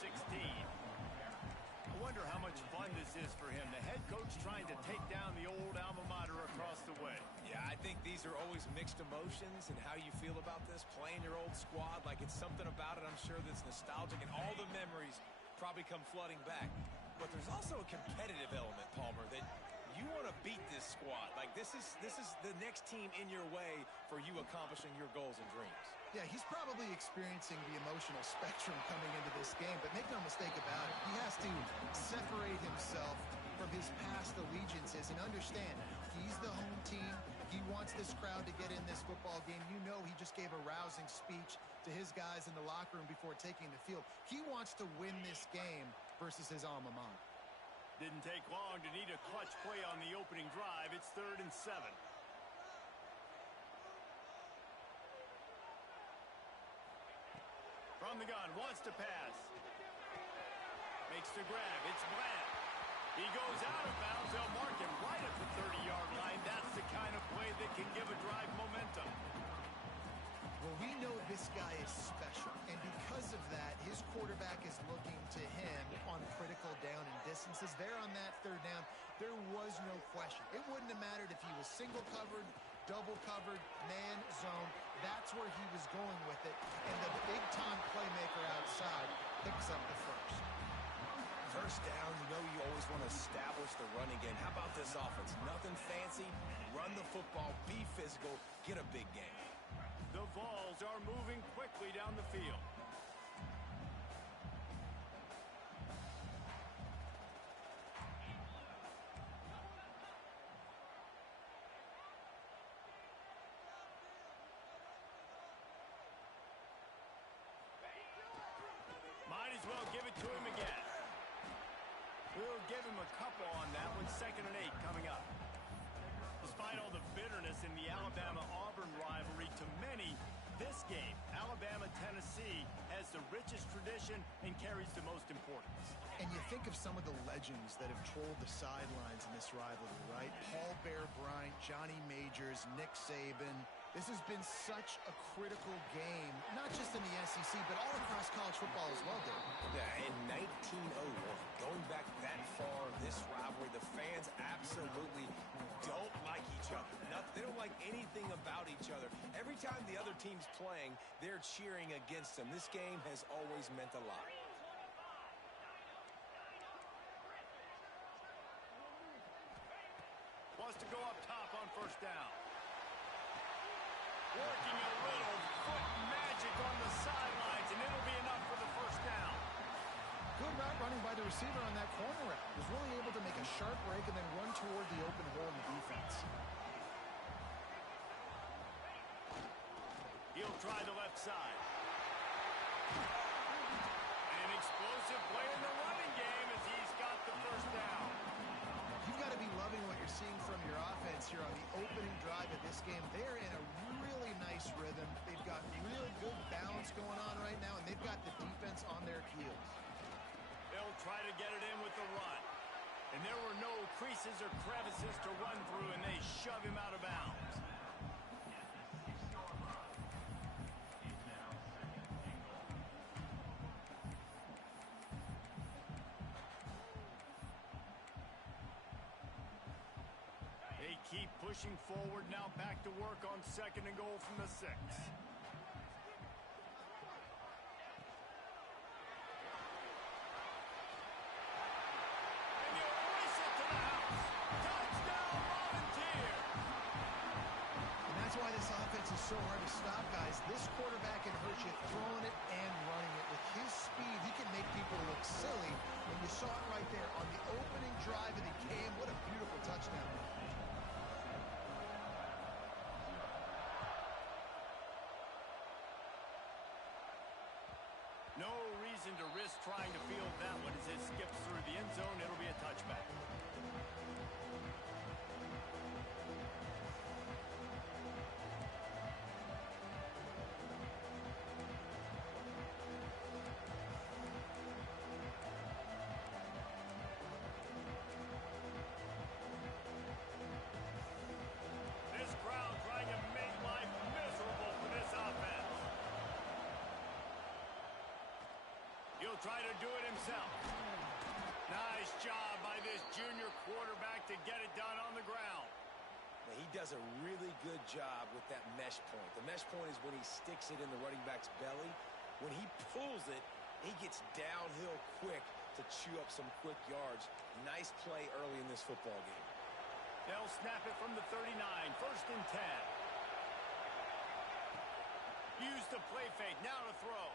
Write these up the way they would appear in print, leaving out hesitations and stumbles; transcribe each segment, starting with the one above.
16. I wonder how much fun this is for him. The head coach trying to take down the old alma mater across the way. Yeah, I think these are always mixed emotions and how you feel about this, playing your old squad. Like, it's something about it, I'm sure, that's nostalgic, and all the memories probably come flooding back. But there's also a competitive element, Palmer, that you want to beat this squad. Like, this is the next team in your way for you accomplishing your goals and dreams. Yeah, he's probably experiencing the emotional spectrum coming into this game, but make no mistake about it, he has to separate himself from his past allegiances and understand he's the home team. He wants this crowd to get in this football game. You know, he just gave a rousing speech to his guys in the locker room before taking the field. He wants to win this game versus his alma mater. Didn't take long to need a clutch play on the opening drive. It's 3rd and 7. From the gun, wants to pass. Makes the grab. It's Bland. He goes out of bounds. They'll mark him right at the 30-yard line. That's the kind of play that can give a drive momentum. Well, we know this guy is special, and because of that, his quarterback is looking to him on critical down and distances. There on that 3rd down, there was no question. It wouldn't have mattered if he was single covered, double covered, man, zone. That's where he was going with it, and the big-time playmaker outside picks up the first. First down, you know you always want to establish the running game. How about this offense? Nothing fancy. Run the football, be physical, get a big game. The Vols are moving quickly down the field. Might as well give it to him again. We'll give him a couple on that one. 2nd and 8 coming up. Despite all the bitterness in the Alabama-Auburn rivalry, to many, this game, Alabama-Tennessee, has the richest tradition and carries the most importance. And you think of some of the legends that have trolled the sidelines in this rivalry, right? Paul Bear Bryant, Johnny Majors, Nick Saban. This has been such a critical game, not just in the SEC, but all across college football as well, David. Yeah, in 1901, going back that far, this rivalry, the fans absolutely don't like each other. They don't like anything about each other. Every time the other team's playing, they're cheering against them. This game has always meant a lot. Wants to go up top on 1st down. Working a little foot magic on the sidelines, and it'll be enough for the 1st down. Good route running by the receiver on that corner route. Was really able to make a sharp break and then run toward the open hole in the defense. He'll try the left side. An explosive play in the running game as he's got the 1st down. You've got to be loving what you're seeing from your offense here on the opening drive of this game. They're in a really nice rhythm. They've got real good balance going on right now, and they've got the defense on their heels. They'll try to get it in with the run. And there were no creases or crevices to run through, and they shove him out of bounds. They keep pushing forward, now back to work on 2nd and goal from the 6. Why this offense is so hard to stop, guys. This quarterback can hurt you throwing it and running it. With his speed, he can make people look silly. And you saw it right there on the opening drive of the game. What a beautiful touchdown. No reason to risk trying to field that one as it skips through the end zone. It'll be a touchback. try to do it himself. Nice job by this junior quarterback to get it done on the ground. Now, he does a really good job with that mesh point. The mesh point is when he sticks it in the running back's belly. When he pulls it, he gets downhill quick to chew up some quick yards. Nice play early in this football game. They'll snap it from the 39, 1st and 10. Use the play fake, now to throw.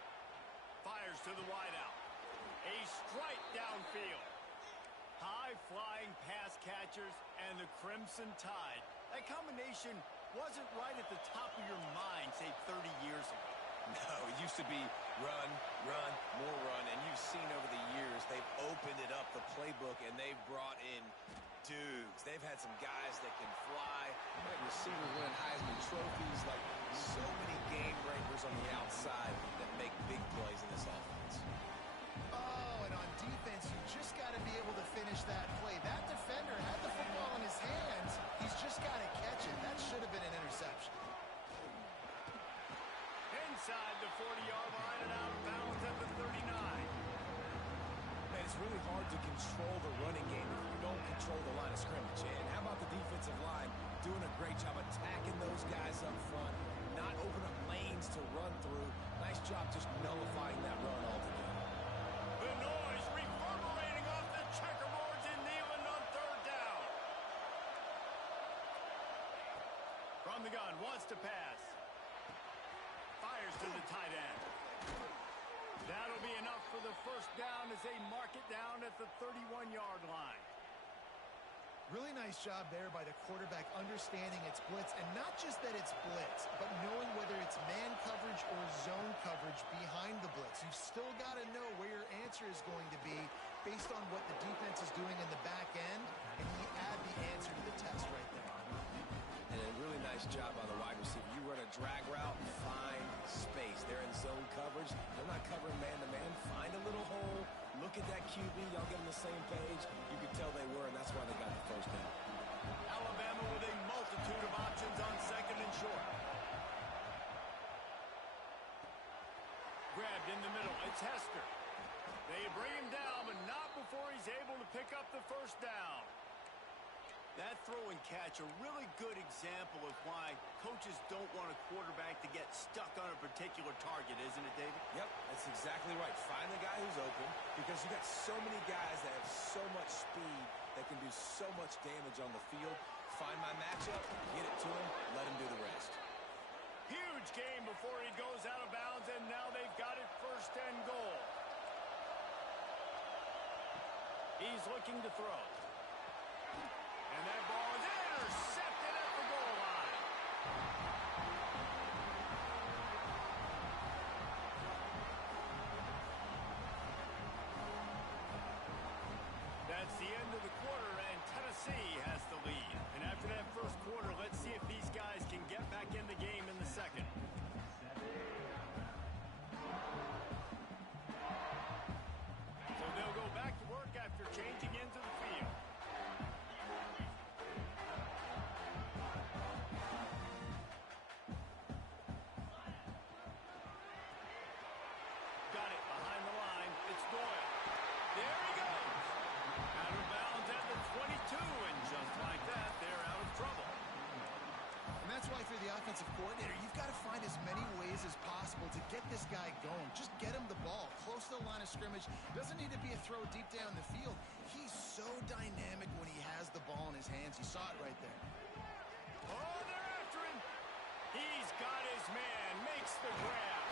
Fires to the wideout. A strike downfield. High-flying pass catchers and the Crimson Tide. That combination wasn't right at the top of your mind, say, 30 years ago. No, it used to be run, run, more run, and you've seen over the years they've opened it up, the playbook, and they've brought in dudes. They've had some guys that can fly, like receivers winning Heisman trophies, like so many game breakers on the outside that make big plays in this offense. Oh, and on defense, you just got to be able to finish that play. That defender had the football in his hands. He's just got to catch it. That should have been an interception. Inside the 40-yard line and out of bounds at the 39. And it's really hard to control the running game if you don't control the line of scrimmage. And how about the defensive line doing a great job attacking those guys up front, not open up lanes to run through. Nice job just nullifying that run altogether. The noise reverberating off the checkerboards in Neyland on 3rd down. From the gun, wants to pass. Fires to the tight end. That'll be enough for the 1st down as they mark it down at the 31-yard line. Really nice job there by the quarterback understanding it's blitz, and not just that it's blitz, but knowing whether it's man coverage or zone coverage behind the blitz. You've still got to know where your answer is going to be based on what the defense is doing in the back end, and he add the answer to the test right there. And a really nice job by the wide receiver. You run a drag route, find space. They're in zone coverage. They're not covering man-to-man. Find a little hole. Look at that QB. Y'all get on the same page. You could tell they were, and that's why they got the 1st down. Alabama with a multitude of options on 2nd and short. Grabbed in the middle. It's Hester. They bring him down, but not before he's able to pick up the 1st down. That throw and catch, a really good example of why coaches don't want a quarterback to get stuck on a particular target, isn't it, David? Yep, that's exactly right. Find the guy who's open, because you got so many guys that have so much speed that can do so much damage on the field. Find my matchup, get it to him, let him do the rest. Huge game before he goes out of bounds, and now they've got it 1st and goal. He's looking to throw. And that ball is intercepted at the goal line. That's the end of the quarter, and Tennessee has the lead. And after that 1st quarter, let's see if these guys can get back in the game in the 2nd. So they'll go back to work after changing into the field. Got it behind the line. It's Doyle. There he goes. Out of bounds at the 22, and just like that, they're out of trouble. And that's why for the offensive coordinator, you've got to find as many ways as possible to get this guy going. Just get him the ball close to the line of scrimmage. Doesn't need to be a throw deep down the field. He's so dynamic when he has the ball in his hands. You saw it right there. Oh, they're after him. He's got his man. Makes the grab.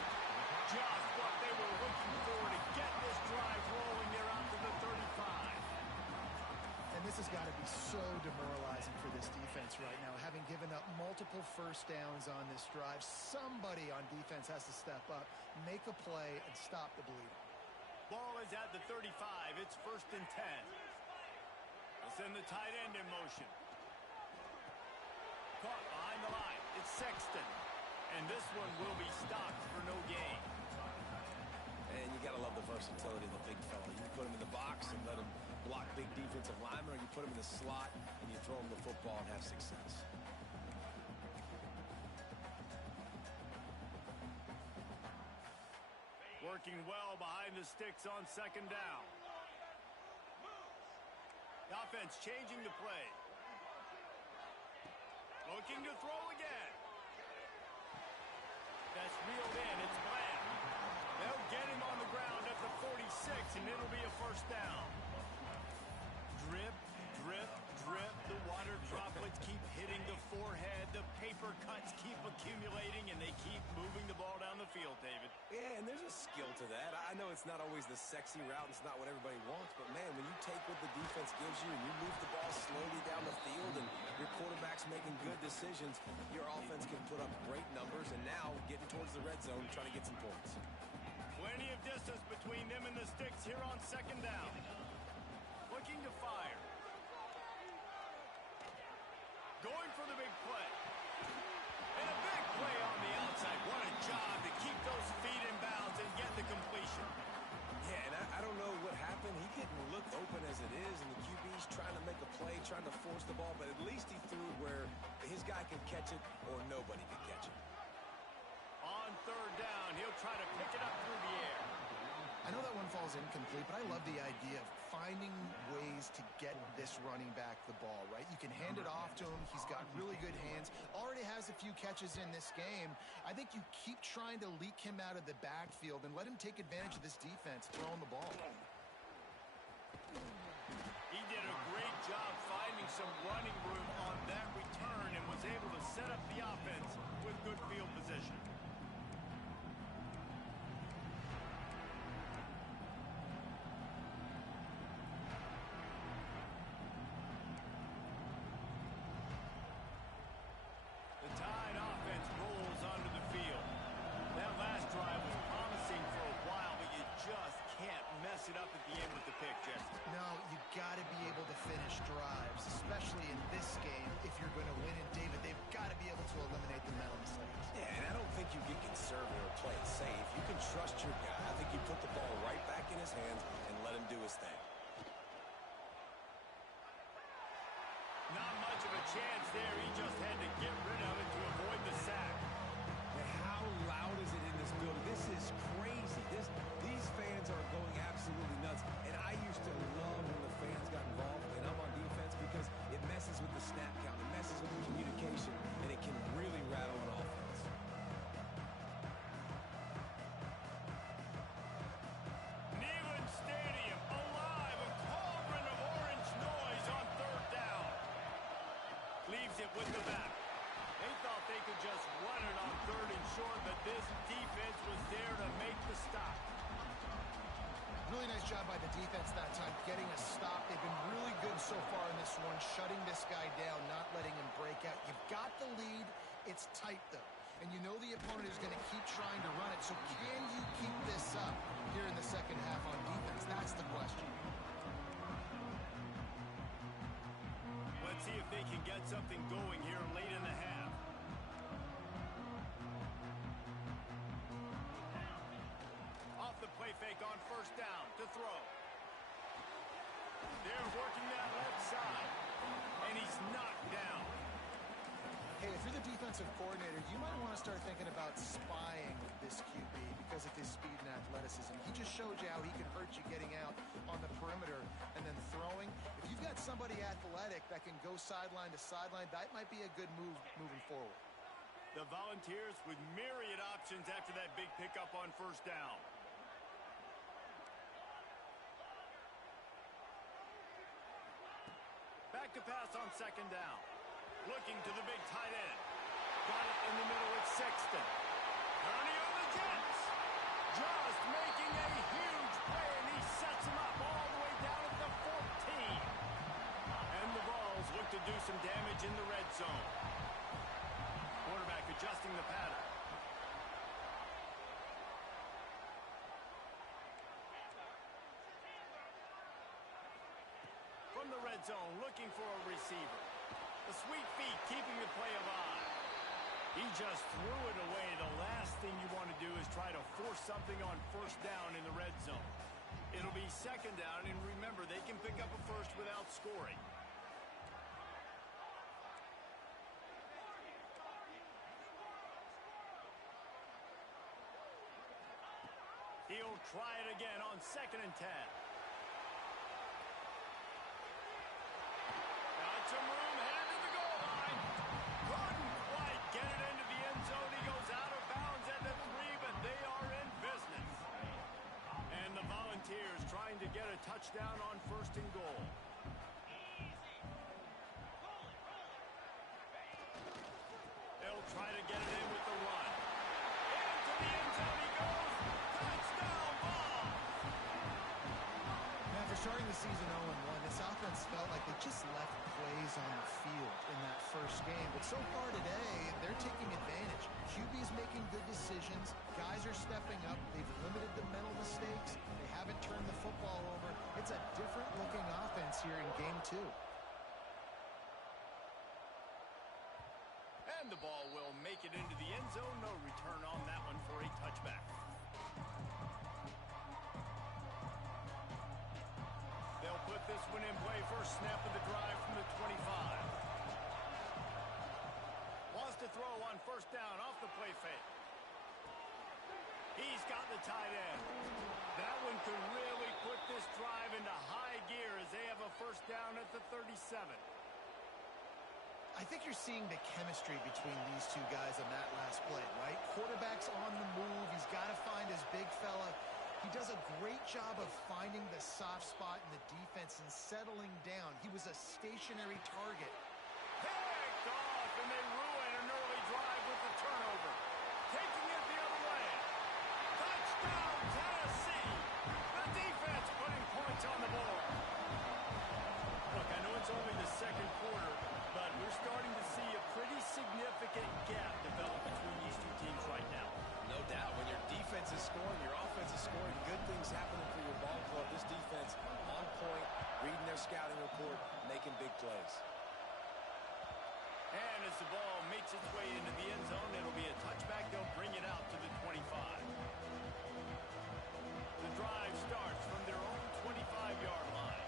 Just what they were looking for to get this drive rolling. They're out to the 35. And this has got to be so demoralizing for this defense right now. Having given up multiple 1st downs on this drive, somebody on defense has to step up, make a play, and stop the bleeding. Ball is at the 35. It's 1st and 10. They'll send the tight end in motion. Caught behind the line. It's Sexton. And this one will be stopped for no gain. And you got to love the versatility of the big fella. You can put him in the box and let him block big defensive linemen, or you put him in the slot and you throw him the football and have success. Working well behind the sticks on second down. The offense changing the play. Looking to throw again. That's reeled in. It's Bland. They'll get him on the ground at the 46, and it'll be a first down. Drip, drip, drip. The water droplets keep hitting the forehead. The paper cuts keep accumulating, and they keep moving the ball down the field, David. Yeah, and there's a skill to that. I know it's not always the sexy route. It's not what everybody wants. But, man, when you take what the defense gives you and you move the ball slowly down the field and your quarterback's making good decisions, your offense can put up great numbers. And now getting towards the red zone, trying to get some points. Plenty of distance between them and the sticks here on second down. Looking to fire. Going for the big play. And a big play on the outside. What a job to keep those feet in bounds and get the completion. Yeah, and I don't know what happened. He didn't look open as it is, and the QB's trying to make a play, trying to force the ball, but at least he threw it where his guy could catch it or nobody could catch it. On third down, he'll try to pick it up through the air. I know that one falls incomplete, but I love the idea of finding ways to get this running back the ball, right? You can hand it off to him. He's got really good hands. Already has a few catches in this game. I think you keep trying to leak him out of the backfield and let him take advantage of this defense throwing the ball. He did a great job finding some running room on that return and was able to set up the offense with good field position. The Tide offense rolls onto the field. That last drive was promising for a while, but you just can't mess it up at the end with the pick, Jesse. No, you got to be able to finish drives, especially in this game if you're going to win. And David, they've got to be able to eliminate the mental mistakes. Yeah, and I don't think you get conservative or play it safe. You can trust your guy. I think you put the ball right back in his hands and let him do his thing. Not much of a chance there. He just had to get rid of it to avoid the sack. And how loud is it in this building? This is crazy. These fans are going absolutely nuts. And I used to love when the fans got involved and I'm on defense because it messes with the snap count. It messes with the communication, and it can really rattle an offense. Neyland Stadium alive. A cauldron of orange noise on third down. Leaves it with the back. They thought they could just run it on third and short, but this defense was there to make the stop. Really nice job by the defense that time, getting a stop. They've been really good so far in this one, shutting this guy down, not letting him break out. You've got the lead. It's tight, though. And you know the opponent is going to keep trying to run it. So can you keep this up here in the second half on defense? That's the question. Let's see if they can get something going here late in the half. Off the play fake on first down to throw. They're working that left side. And he's knocked down. Hey, if you're the defensive coordinator, you might want to start thinking about spying this QB because of his speed and athleticism. He just showed you how he can hurt you getting out on the perimeter and then throwing. If you've got somebody athletic that can go sideline to sideline, that might be a good move moving forward. The Volunteers with myriad options after that big pickup on first down. Back to pass on second down. Looking to the big tight end. Got it in the middle with Sexton. Turning on the Jets. Just making a huge play, and he sets him up all the way down at the 14. And the Vols look to do some damage in the red zone. Quarterback adjusting the pattern. From the red zone, looking for a receiver. The sweet feet keeping the play alive. He just threw it away. The last thing you want to do is try to force something on first down in the red zone. It'll be second down, and remember, they can pick up a first without scoring. He He'll try it again on 2nd and 10. Got some room, headed to the goal line. Couldn't quite get it into the end zone. He goes out of bounds at the 3, but they are in business. And the Volunteers trying to get a touchdown on 1st and goal. They'll try to get it in with the run. Into the end zone he goes. Touchdown ball. Now, after starting the season 0-1, this offense felt like they just left plays on the field in that first game. But so far today, they're taking advantage. QB's making good decisions. Guys are stepping up. They've limited the mental mistakes. They haven't turned the football over. It's a different-looking offense here in Game 2. And the ball will make it into the end zone. No return on that one for a touchback. They'll put this one in play. First snap of the drive from the 25. Wants to throw on 1st down off the play fake. He's got the tight end. That one could really put this drive into high gear as they have a 1st down at the 37. I think you're seeing the chemistry between these two guys on that last play, right? Quarterback's on the move. He's got to find his big fella. He does a great job of finding the soft spot in the defense and settling down. He was a stationary target. Picked off, and they ruin an early drive with the turnover. Taking it the other way. Touchdown, Tennessee. The defense putting points on the board. Look, I know it's only the 2nd quarter, but we're starting to see a pretty significant gap develop between these two teams right now. No doubt. When your defense is scoring, your offense is scoring, good things happening for your ball club. This defense on point, reading their scouting report, making big plays. And as the ball makes its way into the end zone, it'll be a touchback. They'll bring it out to the 25. The drive starts from their own 25-yard line.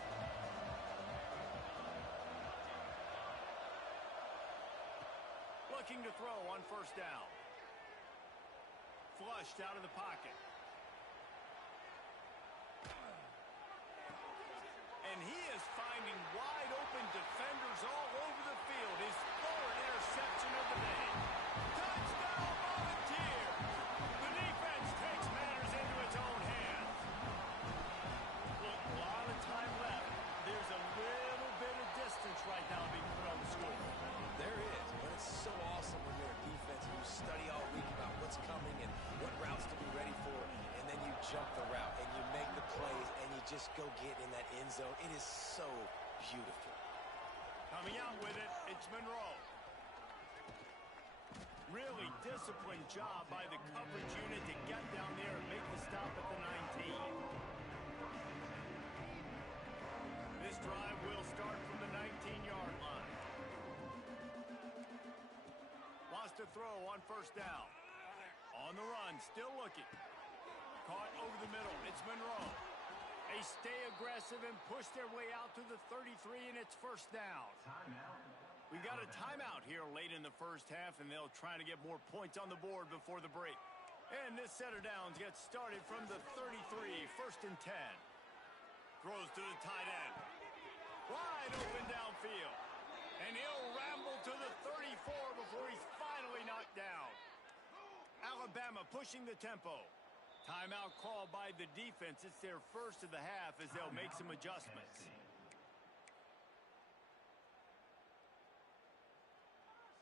Looking to throw on 1st down. Flushed out of the pocket. And he is finding wide open defenders all over the field. His 3rd interception of the day. Touchdown, Volunteers! The defense takes matters into its own hands. Look, a lot of time left. There's a little bit of distance right now being put on the score. There is, but it's so awesome when you're a defense and you study all week about what's coming and what routes to be ready for, and then you jump the route and you make the plays and you just go get in that end zone. It is so beautiful. Coming out with it, it's Monroe. Really disciplined job by the coverage unit to get down there and make the stop at the 19. This drive will start from the 19-yard line. Wants to throw on 1st down. On the run, still looking. Caught over the middle. It's Monroe. They stay aggressive and push their way out to the 33, and it's 1st down. We've got a timeout here late in the first half, and they'll try to get more points on the board before the break. And this set of downs gets started from the 33, 1st and 10. Throws to the tight end. Wide open downfield. And he'll ramble to the 34 before he's finally knocked down. Alabama pushing the tempo. Timeout called by the defense. It's their 1st of the half as they'll make some adjustments.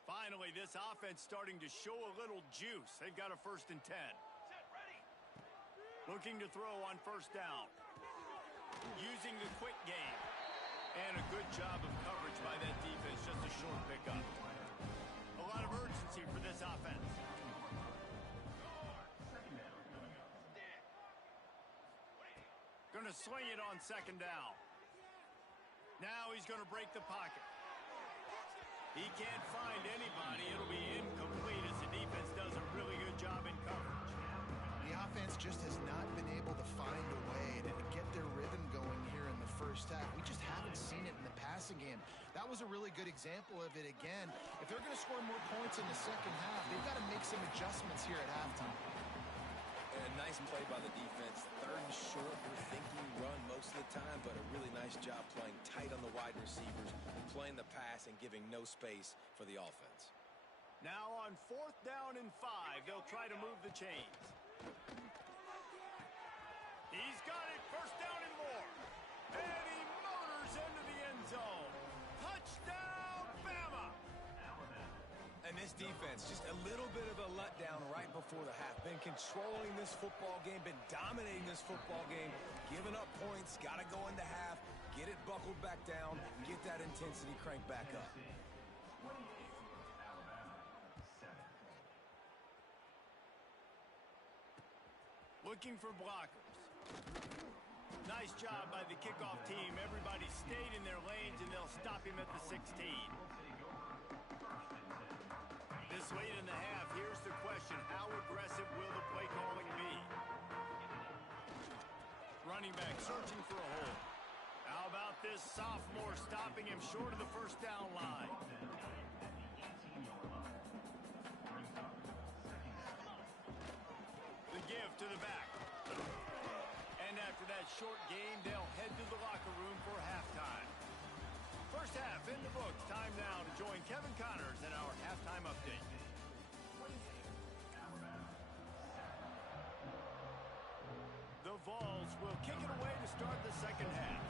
Finally, this offense starting to show a little juice. They've got a 1st and 10. Looking to throw on 1st down. Using the quick game. And a good job of coverage by that defense. Just a short pickup. A lot of urgency for this offense. Going to swing it on 2nd down. Now he's going to break the pocket. He can't find anybody. It'll be incomplete as the defense does a really good job in coverage. The offense just has not been able to find a way to get their rhythm going here in the first half. We just haven't seen it in the passing game. That was a really good example of it again. If they're going to score more points in the second half, they've got to make some adjustments here at halftime. A nice play by the defense. Third and short, we're thinking run most of the time, but a really nice job playing tight on the wide receivers, playing the pass and giving no space for the offense. Now on 4th down and 5, they'll try to move the chains. He's got it, 1st down and more. And he motors into the end zone. Touchdown, Bama! And this defense, just a little bit of a letdown right before the half. Been controlling this football game, been dominating this football game, giving up points, got to go into half, get it buckled back down, get that intensity cranked back up. Looking for blockers. Nice job by the kickoff team. Everybody stayed in their lanes, and they'll stop him at the 16. This late in the half, here's the question. How aggressive will the play calling be? Running back searching for a hole. How about this sophomore stopping him short of the 1st down line? The give to the back. And after that short game, they'll head to the locker room for halftime. First half in the books. Time now to join Kevin Connors in our halftime update. The Vols will kick it away to start the second half.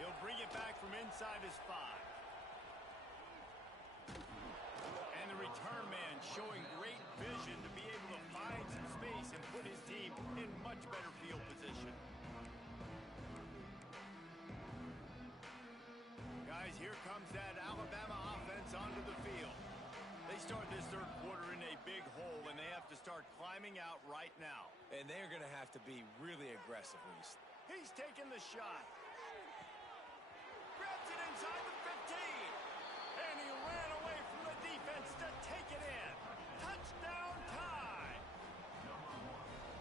He'll bring it back from inside his 5. And the return man showing great vision to be able to find some space and put his team in much better field position. Guys, here comes that Alabama offense onto the field. They start this 3rd quarter in a big hole, and they have to start climbing out right now. And they're going to have to be really aggressive, Reese. He's taking the shot. Grabs it inside the 15. And he ran away from the defense to take it in. Touchdown time.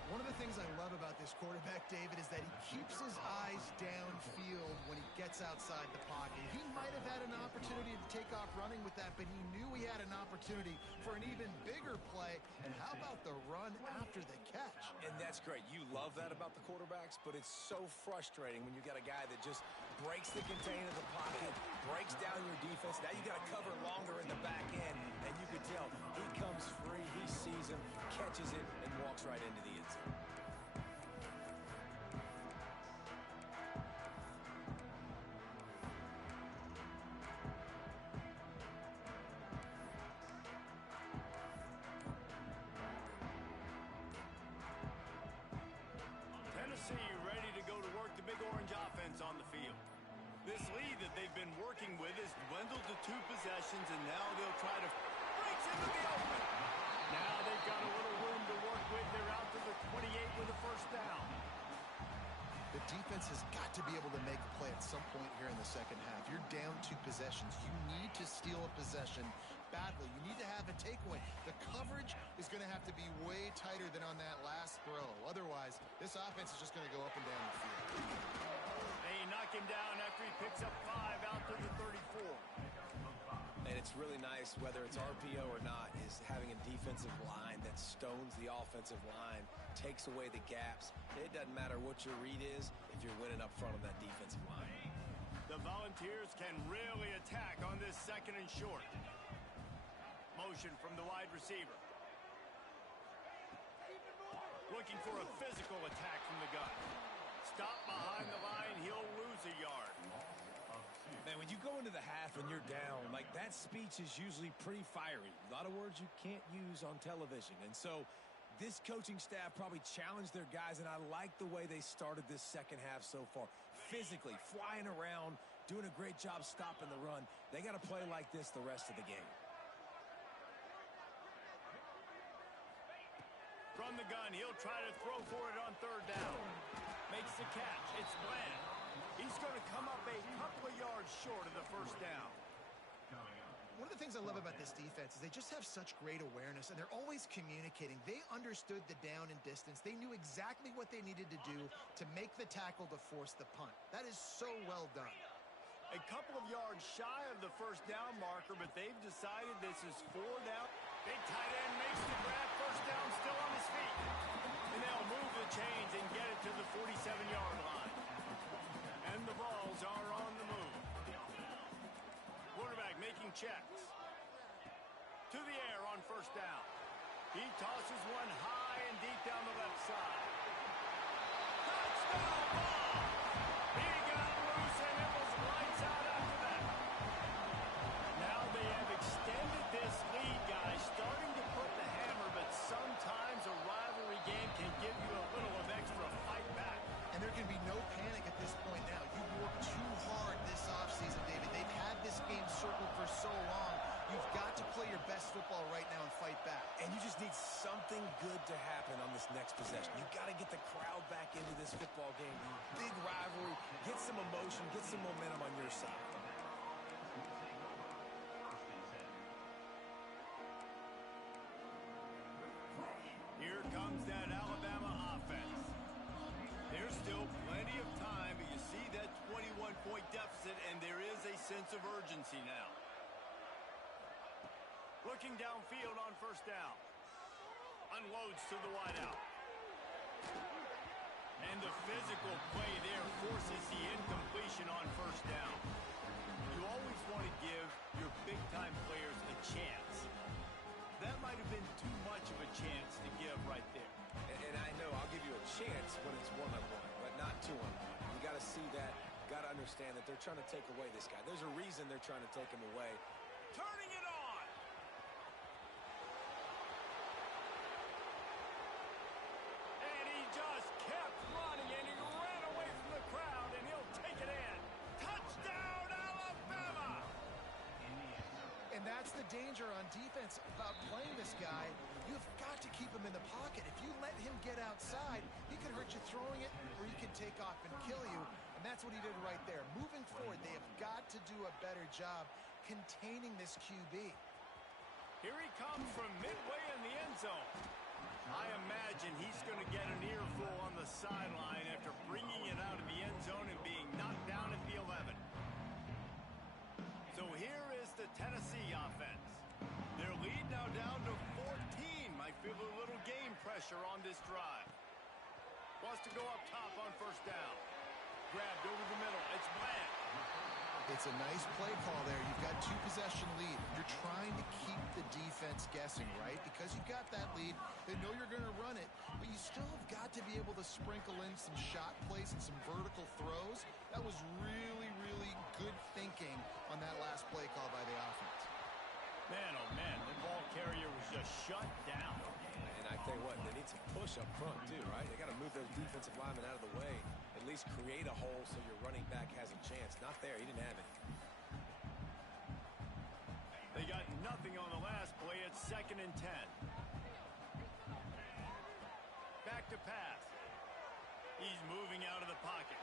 One of the things I love about this quarterback, David, is that he keeps his eyes downfield when he gets outside the pocket. He might have had an opportunity to take off running with that, but he knew he had an opportunity for an even bigger play. And how about the run after the catch? And that's great. You love that about the quarterbacks, but it's so frustrating when you got a guy that just breaks the container of the pocket, breaks down your defense. Now you got to cover longer in the back end, and you can tell he comes free, he sees him, catches it, and walks right into the end zone. Tennessee ready to go to work the Big Orange offense on the field. This lead that they've been working with has dwindled to 2 possessions, and now they'll try to break into the open. Now they've got a little room to work with. They're out to the 28 with a 1st down. The defense has got to be able to make a play at some point here in the second half. You're down 2 possessions. You need to steal a possession badly. You need to have a takeaway. The coverage is going to have to be way tighter than on that last throw. Otherwise, this offense is just going to go up and down the field. They knock him down after he picks up 5 out to the 34. And it's really nice, whether it's RPO or not, is having a defensive line that stones the offensive line, takes away the gaps. It doesn't matter what your read is if you're winning up front of that defensive line. The Volunteers can really attack on this 2nd and short. Motion from the wide receiver. Looking for a physical attack from the gun. Stop behind the line, he'll lose a yard. Man, when you go into the half and you're down, like that speech is usually pretty fiery. A lot of words you can't use on television. And so this coaching staff probably challenged their guys, and I like the way they started this second half so far. Physically, flying around, doing a great job stopping the run. They got to play like this the rest of the game. From the gun, he'll try to throw for it on 3rd down. Makes the catch. It's Bland. He's going to come up a couple of yards short of the 1st down. One of the things I love about this defense is they just have such great awareness, and they're always communicating. They understood the down and distance. They knew exactly what they needed to do to make the tackle to force the punt. That is so well done. A couple of yards shy of the first down marker, but they've decided this is 4 down. Big tight end makes the grab, first down, still on his feet. And they'll move the chains and get it to the 47-yard line. And the balls are on the move. Quarterback making checks. To the air on first down. He tosses one high and deep down the left side. Touchdown ball! He got loose and it was lights out after that. Now they have extended this lead, guys, starting to put the hammer, but sometimes a rivalry game can give you a little of extra fight back. And there can be no panic at this point now. You've worked too hard this offseason, David. They've had this game circled for so long. You've got to play your best football right now and fight back. And you just need something good to happen on this next possession. You've got to get the crowd back into this football game. Big rivalry. Get some emotion. Get some momentum on your side. Here comes that Alabama offense. There's still plenty of time, but you see that 21-point deficit, and there is a sense of urgency now. Looking downfield on first down. Unloads to the wideout. And the physical play there forces the incompletion on first down. You always want to give your big-time players a chance. That might have been too much of a chance to give right there. And I know I'll give you a chance when it's one-on-one, but not two-on-one. You got to see that. Got to understand that they're trying to take away this guy. There's a reason they're trying to take him away. Turning it on. And he just kept running, and he ran away from the crowd, and he'll take it in. Touchdown, Alabama! And that's the danger on defense about playing this guy. You've got to keep him in the pocket. If you let him get outside, he could hurt you throwing it, or he can take off and kill you. And that's what he did right there. Moving forward, they have got to do a better job containing this QB. Here he comes from midway in the end zone. I imagine he's going to get an earful on the sideline after bringing it out of the end zone and being knocked down at the 11. So here is the Tennessee offense. Their lead now down to 14. Might feel a little game pressure on this drive. Wants to go up top on first down. Grabbed over the middle. It's Bland. It's a nice play call there. You've got 2-possession lead. You're trying to keep the defense guessing, right? Because you've got that lead. They know you're going to run it, but you still have got to be able to sprinkle in some shot plays and some vertical throws. That was really, really good thinking on that last play call by the offense. Man, oh man, the ball carrier was just shut down. And I tell you what, they need some push up front too, right? They got to move those defensive linemen out of the way. At least create a hole so your running back has a chance. Not there. He didn't have it. They got nothing on the last play. It's 2nd and 10. Back to pass. He's moving out of the pocket.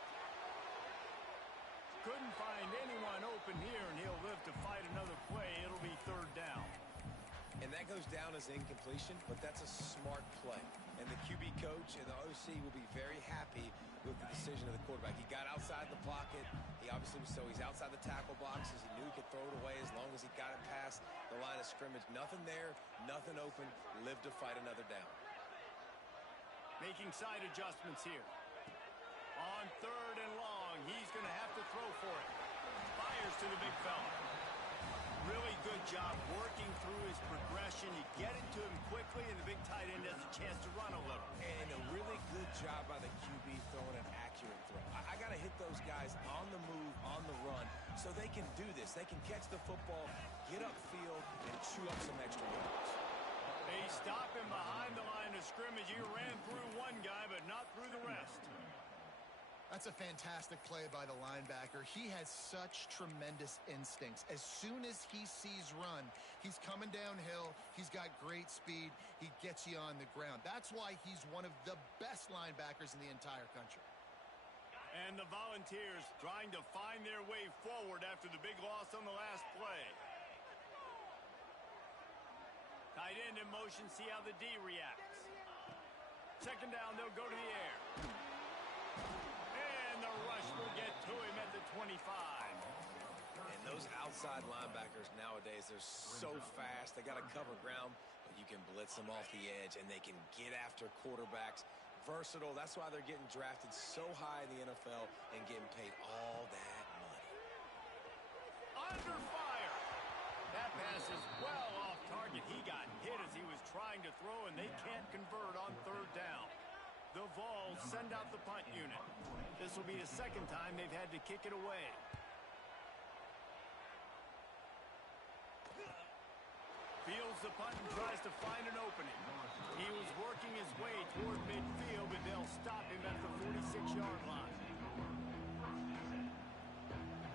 Couldn't find anyone open here, and he'll live to fight another play. It'll be 3rd down. And that goes down as incompletion, but that's a smart play. And the QB coach and the OC will be very happy with the decision of the quarterback. He got outside the pocket. He obviously was he's outside the tackle boxes. He knew he could throw it away as long as he got it past the line of scrimmage. Nothing there, nothing open. Live to fight another down. Making side adjustments here. On 3rd and long, he's going to have to throw for it. Fires to the big fella. Really good job working through his progression. You get it to him quickly, and the big tight end has a chance to run a little. And a really good job by the QB throwing an accurate throw. I got to hit those guys on the move, on the run, so they can do this. They can catch the football, get upfield, and chew up some extra yards. They stop him behind the line of scrimmage. He ran through one guy, but not through the rest. That's a fantastic play by the linebacker. He has such tremendous instincts. As soon as he sees run, he's coming downhill. He's got great speed. He gets you on the ground. That's why he's one of the best linebackers in the entire country. And the Volunteers trying to find their way forward after the big loss on the last play. Tight end in motion, see how the D reacts. 2nd down, they'll go to the air. And the rush will get to him at the 25. Inside linebackers nowadays, they're so fast. They got to cover ground, but you can blitz them off the edge, and they can get after quarterbacks. Versatile. That's why they're getting drafted so high in the NFL and getting paid all that money. Under fire. That pass is well off target. He got hit as he was trying to throw, and they can't convert on third down. The Vols send out the punt unit. This will be the second time they've had to kick it away. Fields the punt and tries to find an opening. He was working his way toward midfield, but they'll stop him at the 46-yard line.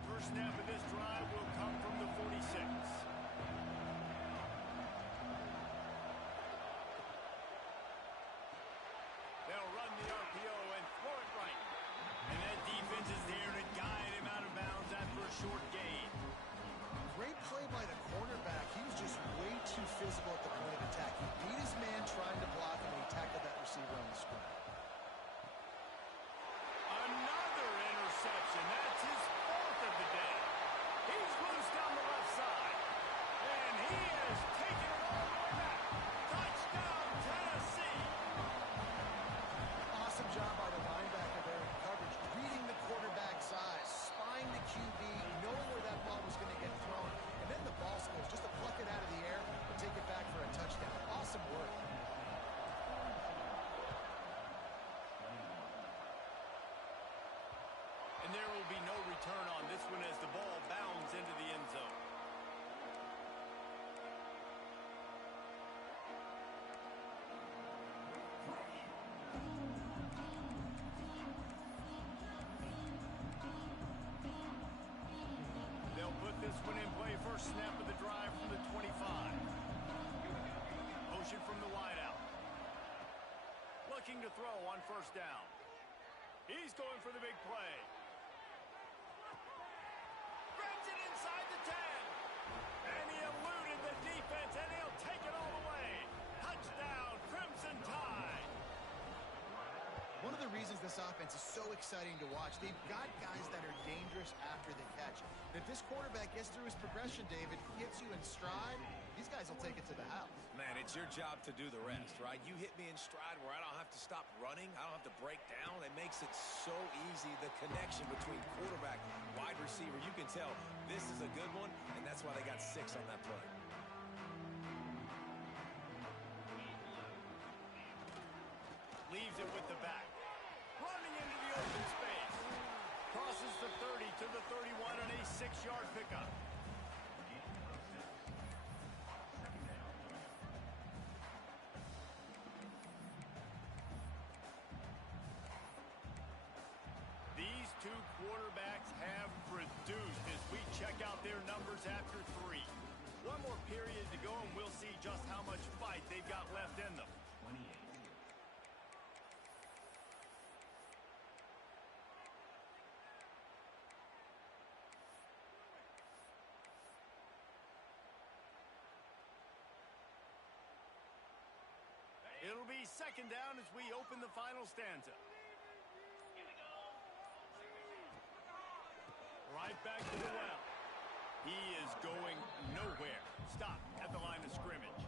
First snap of this drive will come from the 46. They'll run the RPO and throw it right. And that defense is there to guide him out of bounds after a short gain. Great play by the cornerback. He was just way too physical at the point of attack. He beat his man trying to block him, and he tackled that receiver on the screen. Another interception. That's his fourth of the day. He's loose down the left side. And he has taken it all the way back. Touchdown, Tennessee. Awesome job by the linebacker there in coverage, reading the quarterback's eyes, spying the QB, knowing where that ball was going to get thrown, and then the ball scores just to pluck it out of the air and take it back for a touchdown. Awesome work. And there will be no return on this one as the ball bounds into the end zone. They'll put this one in play. First snap of the drive from the 25. Motion from the wideout. Looking to throw on first down. He's going for the big play. Grabs it inside the 10. And he eluded the defense, and he'll take it all the way. Touchdown, Crimson Tide. One of the reasons this offense is so exciting to watch, they've got guys that are dangerous after the catch. If this quarterback gets through his progression, David, hits you in stride, these guys will take it to the house. Man, it's your job to do the rest, right? You hit me in stride where I don't have to stop running. I don't have to break down. It makes it so easy. The connection between quarterback, wide receiver, you can tell this is a good one, and that's why they got 6 on that play. Leaves it with the back. Running into the open space. Crosses the 30 to the 31 on a 6-yard pickup. These two quarterbacks have produced as we check out their numbers after 3. One more period to go, and we'll see just how much fight they've got left in them. It'll be second down as we open the final stanza. Right back to the well. He is going nowhere. Stop at the line of scrimmage.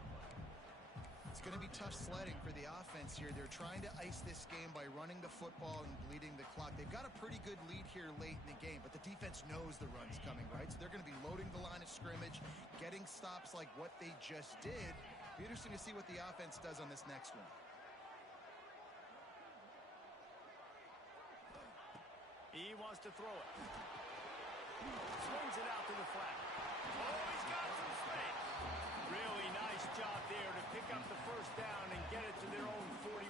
It's going to be tough sledding for the offense here. They're trying to ice this game by running the football and bleeding the clock. They've got a pretty good lead here late in the game, but the defense knows the run's coming, right? So they're going to be loading the line of scrimmage, getting stops like what they just did. Be interesting to see what the offense does on this next one. He wants to throw it. Swings it out to the flat. Oh, he's got some space. Really nice job there to pick up the first down and get it to their own 41.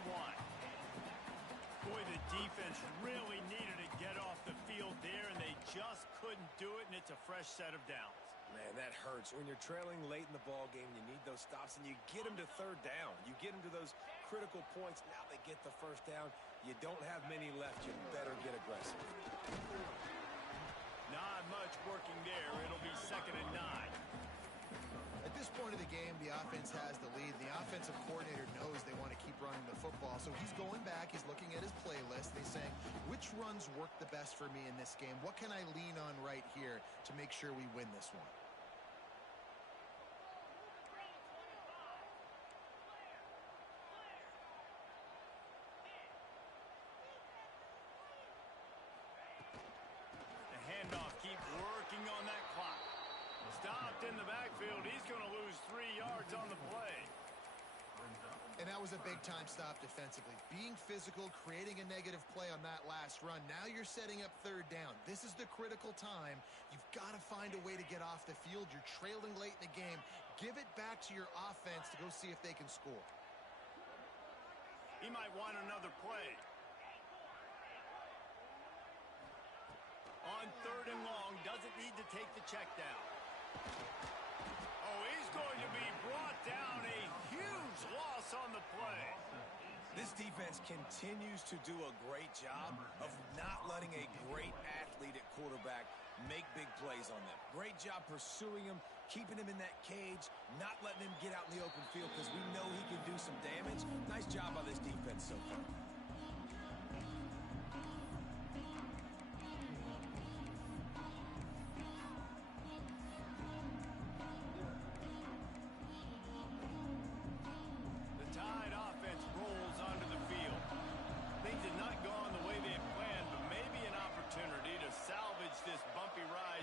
Boy, the defense really needed to get off the field there, and they just couldn't do it, and it's a fresh set of downs. Man, that hurts. When you're trailing late in the ball game, you need those stops, and you get them to third down. You get them to those critical points. Now they get the first down. You don't have many left. You better get aggressive. Not much working there. It'll be second and 9. At this point of the game, the offense has the lead. The offensive coordinator knows they want to keep running the football, so he's going back. He's looking at his playlist. He's saying, which runs work the best for me in this game? What can I lean on right here to make sure we win this one? The handoff, keep working on that clock. Stopped in the backfield. He's going to lose 3 yards on the play. And that was a big-time stop defensively. Being physical, creating a negative play on that last run. Now you're setting up third down. This is the critical time. You've got to find a way to get off the field. You're trailing late in the game. Give it back to your offense to go see if they can score. He might want another play. On third and long, doesn't need to take the check down. Oh, he's going to be brought down. A huge loss on the play. This defense continues to do a great job of not letting a great athlete at quarterback make big plays on them. Great job pursuing him, keeping him in that cage, not letting him get out in the open field because we know he can do some damage. Nice job by this defense so far.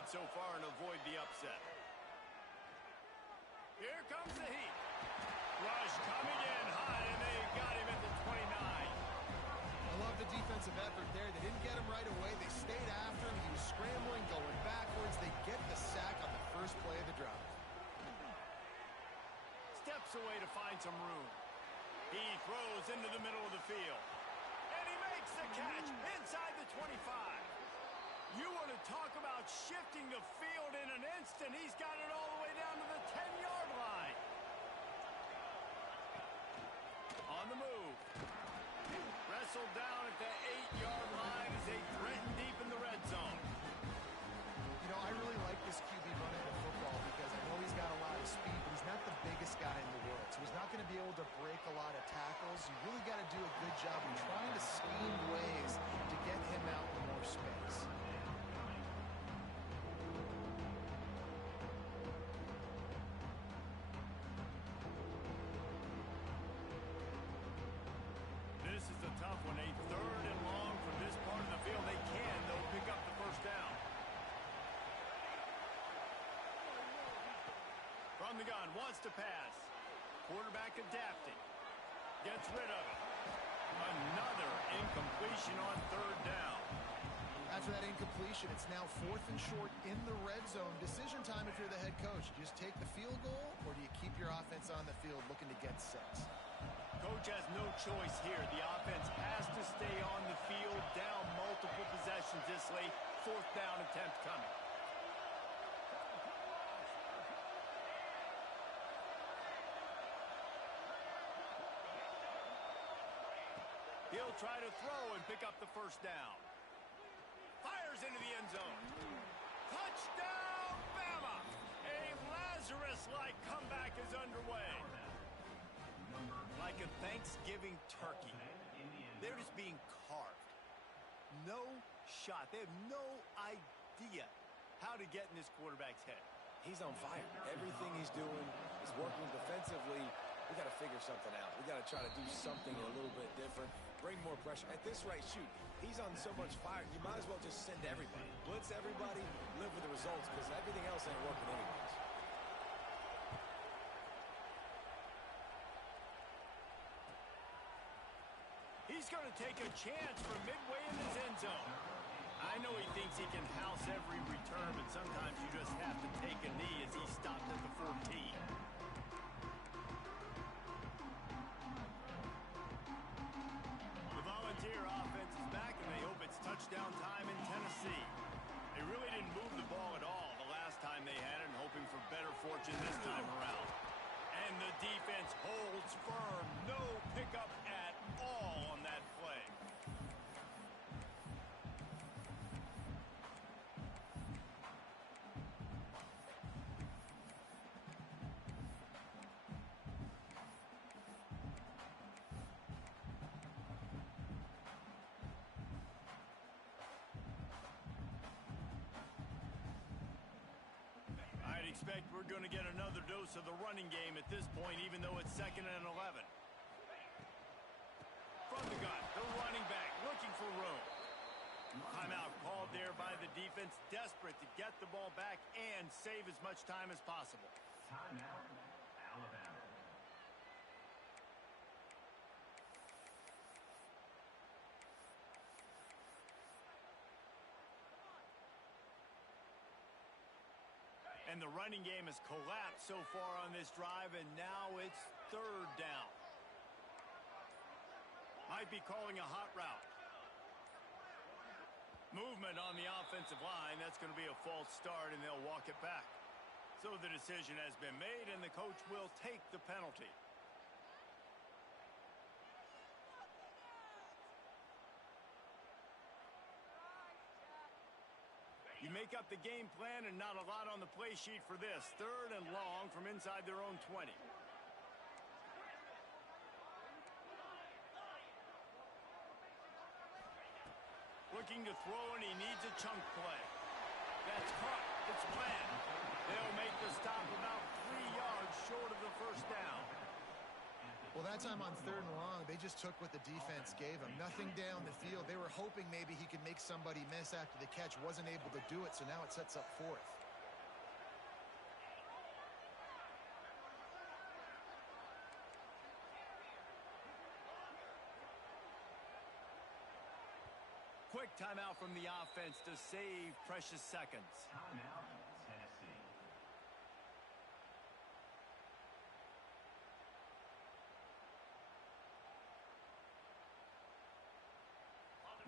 So far and avoid the upset. Here comes the heat. Rush coming in high, and they got him at the 29. I love the defensive effort there. They didn't get him right away. They stayed after him. He was scrambling, going backwards. They get the sack on the first play of the drive. Steps away to find some room. He throws into the middle of the field. And he makes the catch inside the 25. You want to talk about shifting the field in an instant. He's got it all the way down to the 10-yard line. On the move. Wrestled down at the 8-yard line as they threaten deep in the red zone. You know, I really like this QB running the football because I know he's got a lot of speed, but he's not the biggest guy in the world. So he's not going to be able to break a lot of tackles. You really got to do a good job of trying to scheme ways to get him out in more space. From the gun, wants to pass. Quarterback adapting. Gets rid of it. Another incompletion on third down. After that incompletion, it's now 4th and short in the red zone. Decision time if you're the head coach. Do you just take the field goal, or do you keep your offense on the field looking to get 6? Coach has no choice here. The offense has to stay on the field, down multiple possessions this late. 4th down attempt coming. He'll try to throw and pick up the first down. Fires into the end zone. Touchdown, Bama! A Lazarus-like comeback is underway. Like a Thanksgiving turkey. They're just being carved. No shot. They have no idea how to get in this quarterback's head. He's on fire. Everything he's doing is working defensively. We got to figure something out. We got to try to do something a little bit different. Bring more pressure. At this rate, shoot, he's on so much fire, you might as well just send everybody. Blitz everybody, live with the results, because everything else ain't working anyways. He's going to take a chance from midway in his end zone. I know he thinks he can house every return, but sometimes you just have to take a knee as he stopped at the 14. Touchdown time in Tennessee. They really didn't move the ball at all the last time they had it, and hoping for better fortune this time around. And the defense holds firm. No pickup at all on that play. going to get another dose of the running game at this point, even though it's 2nd and 11. From the gun, the running back looking for room. Timeout called there by the defense, desperate to get the ball back and save as much time as possible. Timeout, Alabama. And the running game has collapsed so far on this drive, and now it's 3rd down. Might be calling a hot route. Movement on the offensive line. That's going to be a false start, and they'll walk it back. So the decision has been made, and the coach will take the penalty. You make up the game plan, and not a lot on the play sheet for this. 3rd and long from inside their own 20. Looking to throw, and he needs a chunk play. That's caught. It's planned. They'll make the stop about 3 yards short of the 1st down. Well, that time on 3rd and long, they just took what the defense gave them. Nothing down the field. They were hoping maybe he could make somebody miss after the catch. Wasn't able to do it, so now it sets up 4th. Quick timeout from the offense to save precious seconds. Timeout, Tennessee.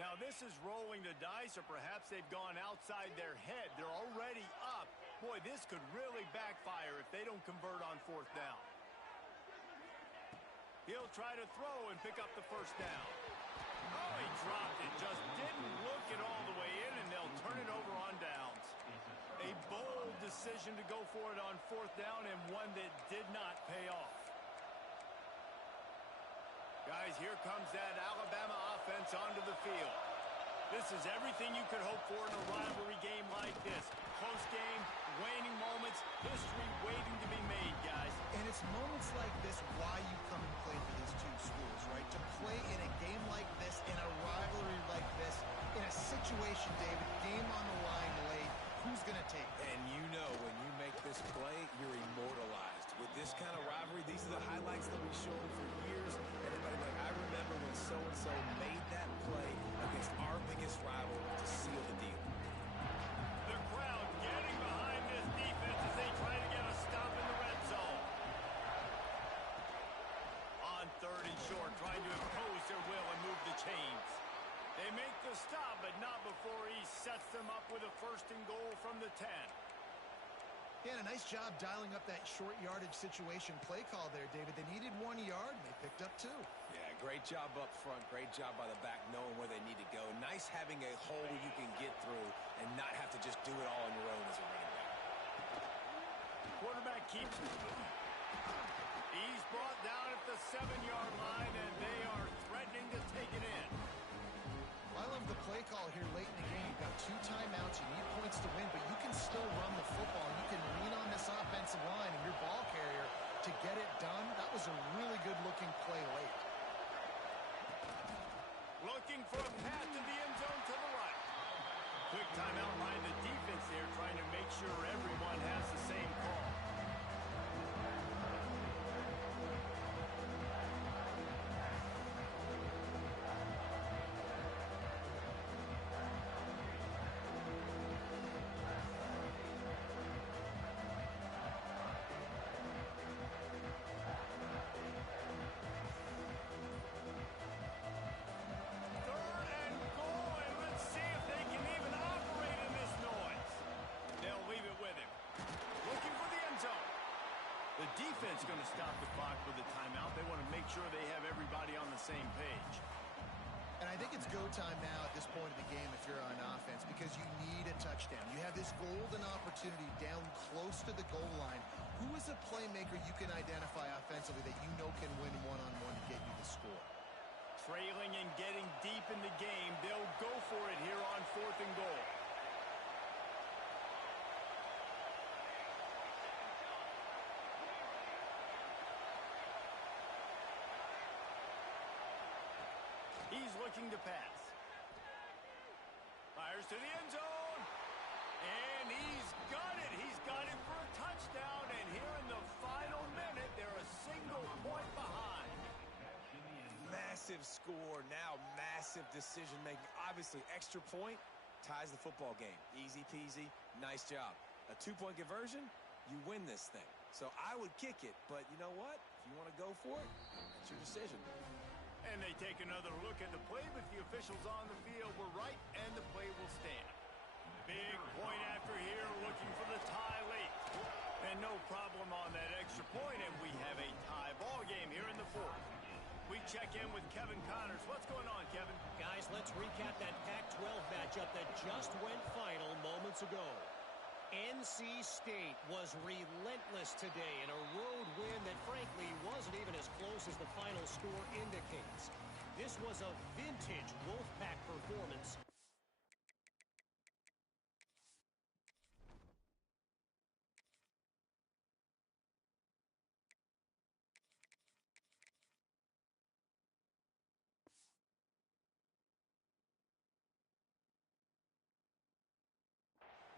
Now this is rolling the dice, or perhaps they've gone outside their head. They're already up. Boy, this could really backfire if they don't convert on 4th down. He'll try to throw and pick up the 1st down. Oh, he dropped it. Just didn't look it all the way in, and they'll turn it over on downs. A bold decision to go for it on 4th down, and one that did not pay off. Guys, here comes that Alabama offense onto the field. This is everything you could hope for in a rivalry game like this. Close game, waning moments, history waiting to be made, guys. And it's moments like this why you come and play for these two schools, right? To play in a game like this, in a rivalry like this, in a situation, David, game on the line late, who's going to take it? And you know when you make this play, you're immortalized. With this kind of rivalry, these are the highlights that we show for years. Everybody like, I remember when so-and-so made that play against our biggest rival to seal the deal. The crowd getting behind this defense as they try to get a stop in the red zone. On 3rd and short, trying to impose their will and move the chains. They make the stop, but not before he sets them up with a 1st and goal from the 10. Yeah, a nice job dialing up that short yardage situation play call there, David. They needed 1 yard, and they picked up 2. Yeah, great job up front. Great job by the back knowing where they need to go. Nice having a hole you can get through and not have to just do it all on your own as a running back. Quarterback keeps it. He's brought down at the 7-yard line, and they are threatening to take it in. I love the play call here late in the game. You've got 2 timeouts. You need points to win, but you can still run the football. You can lean on this offensive line and your ball carrier to get it done. That was a really good-looking play late. Looking for a path to the end zone to the right. Quick timeout by the defense there, trying to make sure everyone has the same call. Defense going to stop the clock with a timeout. They want to make sure they have everybody on the same page. And I think it's go time now at this point of the game if you're on offense because you need a touchdown. You have this golden opportunity down close to the goal line. Who is a playmaker you can identify offensively that you know can win one-on-one to get you the score? Trailing and getting deep in the game, they'll go for it here on 4th and goal. He's looking to pass. Fires to the end zone. And he's got it. He's got it for a touchdown. And here in the final minute, they're a single point behind. Massive score, now massive decision-making. Obviously, extra point ties the football game. Easy peasy, nice job. A two-point conversion, you win this thing. So I would kick it, but you know what? If you want to go for it, that's your decision. And they take another look at the play, but the officials on the field were right, and the play will stand. Big point after here, looking for the tie late. And no problem on that extra point, and we have a tie ball game here in the fourth. We check in with Kevin Connors. What's going on, Kevin? Guys, let's recap that Pac-12 matchup that just went final moments ago. NC State was relentless today in a road win that frankly wasn't even as close as the final score indicates. This was a vintage Wolfpack performance.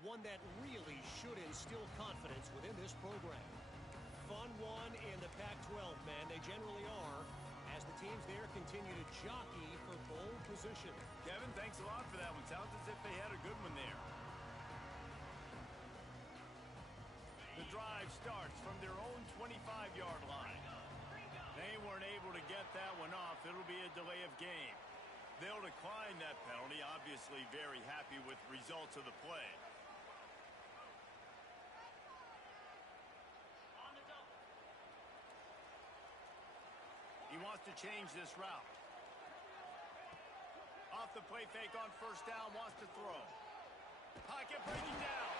One that really should instill confidence within this program. Fun one in the Pac-12, man. They generally are, as the teams there continue to jockey for pole position. Kevin, thanks a lot for that one. Sounds as if they had a good one there. The drive starts from their own 25-yard line. They weren't able to get that one off. It'll be a delay of game. They'll decline that penalty. Obviously very happy with results of the play. He wants to change this route. Off the play fake on first down, wants to throw. Pocket breaking down.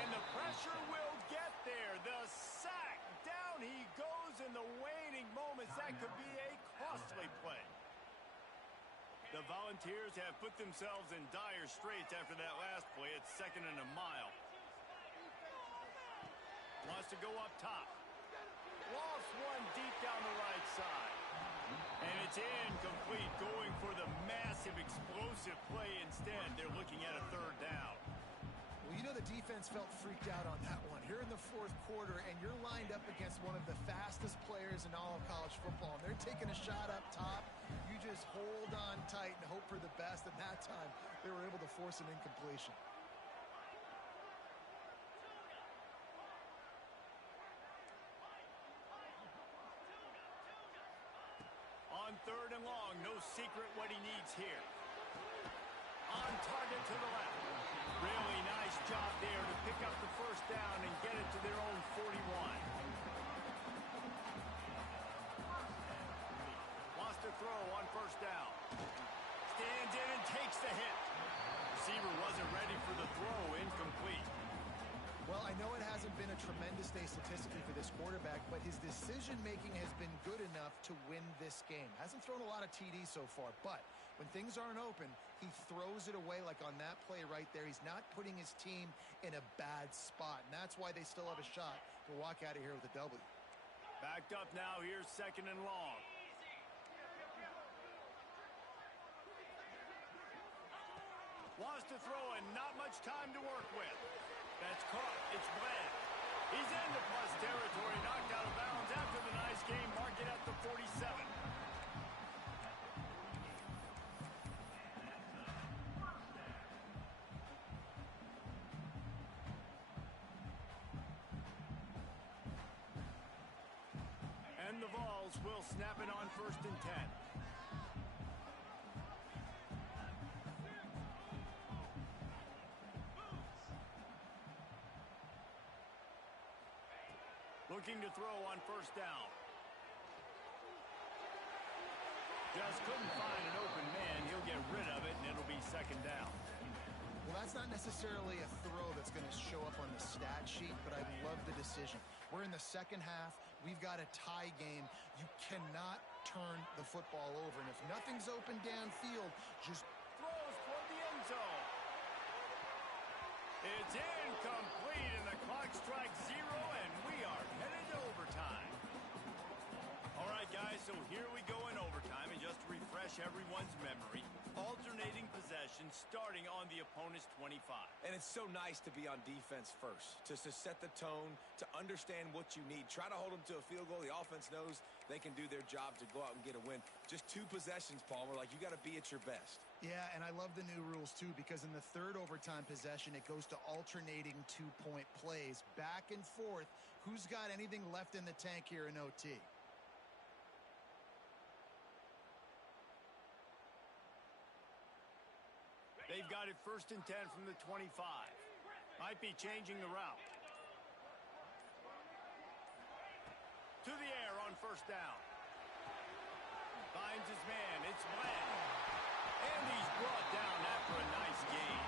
And the pressure will get there. The sack. Down he goes in the waning moments. That could be a costly play. The Volunteers have put themselves in dire straits after that last play. It's 2nd and a mile. Wants to go up top. Lost one deep down the right side. And it's incomplete, going for the massive explosive play instead. They're looking at a 3rd down. Well, you know the defense felt freaked out on that one. Here in the 4th quarter, and you're lined up against one of the fastest players in all of college football. And they're taking a shot up top. You just hold on tight and hope for the best. And that time, they were able to force an incompletion. On 3rd and long, no secret what he needs here. On target to the left. Really nice job there to pick up the first down and get it to their own 41. Wants to throw on first down. Stands in and takes the hit. Receiver wasn't ready for the throw, incomplete. Well, I know it hasn't been a tremendous day statistically for this quarterback, but his decision-making has been good enough to win this game. Hasn't thrown a lot of TDs so far, but when things aren't open, he throws it away like on that play right there. He's not putting his team in a bad spot, and that's why they still have a shot to walk out of here with a W. Backed up now, here's 2nd and long. Wants to throw and not much time to work with. That's caught. It's Bled. He's into plus territory, knocked out of bounds after the nice game. Mark it at the 47. And the Vols will snap it on 1st and 10. Looking to throw on first down. Just couldn't find an open man. He'll get rid of it, and it'll be 2nd down. Well, that's not necessarily a throw that's going to show up on the stat sheet, but I love the decision. We're in the second half. We've got a tie game. You cannot turn the football over. And if nothing's open downfield, just throws toward the end zone. It's incomplete, and the clock strikes 0, and we are headed to overtime. All right, guys, so here we go in overtime, and just to refresh refresh everyone's memory. Alternating possession starting on the opponent's 25. And it's so nice to be on defense first, just to set the tone, to understand what you need. Try to hold them to a field goal. The offense knows they can do their job to go out and get a win. Just 2 possessions, Palmer. Like, you got to be at your best. Yeah, and I love the new rules, too, because in the third overtime possession, it goes to alternating 2-point plays. Back and forth. Who's got anything left in the tank here in OT? They've got it 1st and 10 from the 25. Might be changing the route. To the air on 1st down. Finds his man. It's Bland. And he's brought down after a nice gain.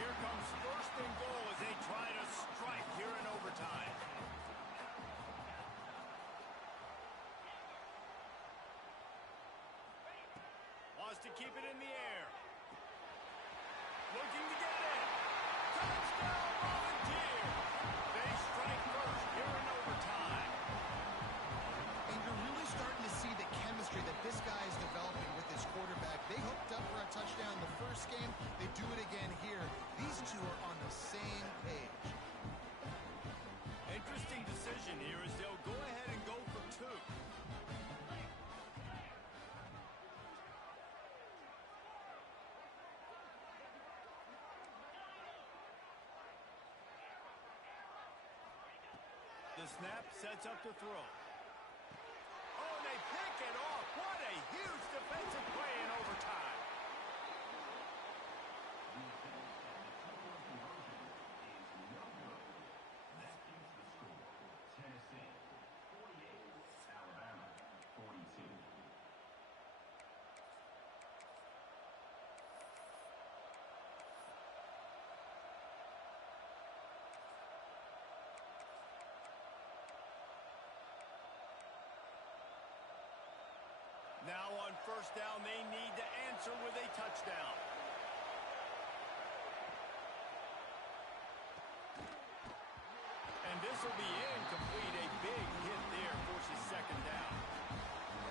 Here comes 1st and goal as they try to strike here in overtime. Wants to keep it in the air. Looking to get it in. Touchdown, Volunteer. They strike 1st here in overtime. And you're really starting to see the chemistry that this guy is developing with his quarterback. They hooked up for a touchdown the first game. They do it again here. These two are on the same page. Interesting decision here as they'll go ahead and go for 2. The snap sets up the throw. Oh, and they pick it off. What a huge defensive play in overtime. That is the score. Tennessee 48, Alabama 42. Now on 1st down, they need to answer with a touchdown. And this will be incomplete. A big hit there forces 2nd down.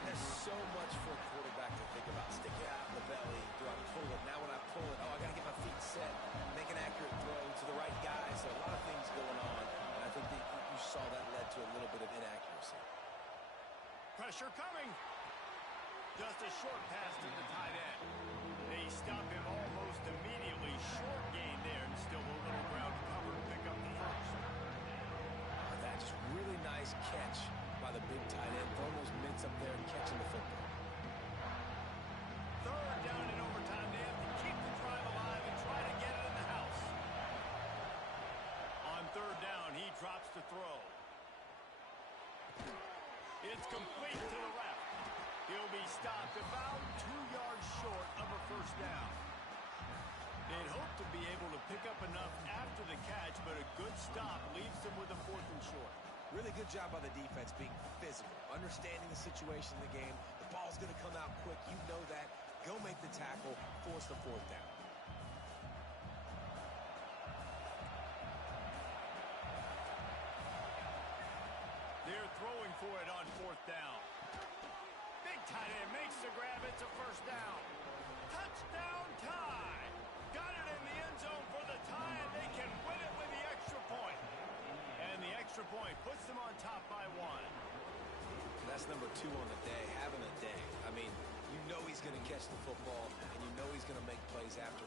There's so much for a quarterback to think about. Stick it out in the belly. Do I pull it? Now when I pull it, I got to get my feet set. Make an accurate throw to the right guy. So a lot of things going on. And I think that you saw that led to a little bit of inaccuracy. Pressure coming. Just a short pass to the tight end. They stop him almost immediately. Short gain there and still a little ground to cover to pick up the 1st. That's just really nice catch by the big tight end. Throwing those mitts up there and catching the football. 3rd down in overtime. They have to keep the drive alive and try to get it in the house. On 3rd down, he drops the throw. It's complete to the left. He'll be stopped about 2 yards short of a 1st down. They'd hope to be able to pick up enough after the catch, but a good stop leaves them with a 4th and short. Really good job by the defense being physical, understanding the situation in the game. The ball's going to come out quick. You know that. Go make the tackle, force the 4th down. They're throwing for it on 4th down. Big tight end makes the grab. It's a 1st down. Touchdown tie. Got it in the end zone for the tie, and they can win it with the extra point. And the extra point puts them on top by 1. That's number 2 on the day, having a day. I mean, you know he's going to catch the football, and you know he's going to make plays after.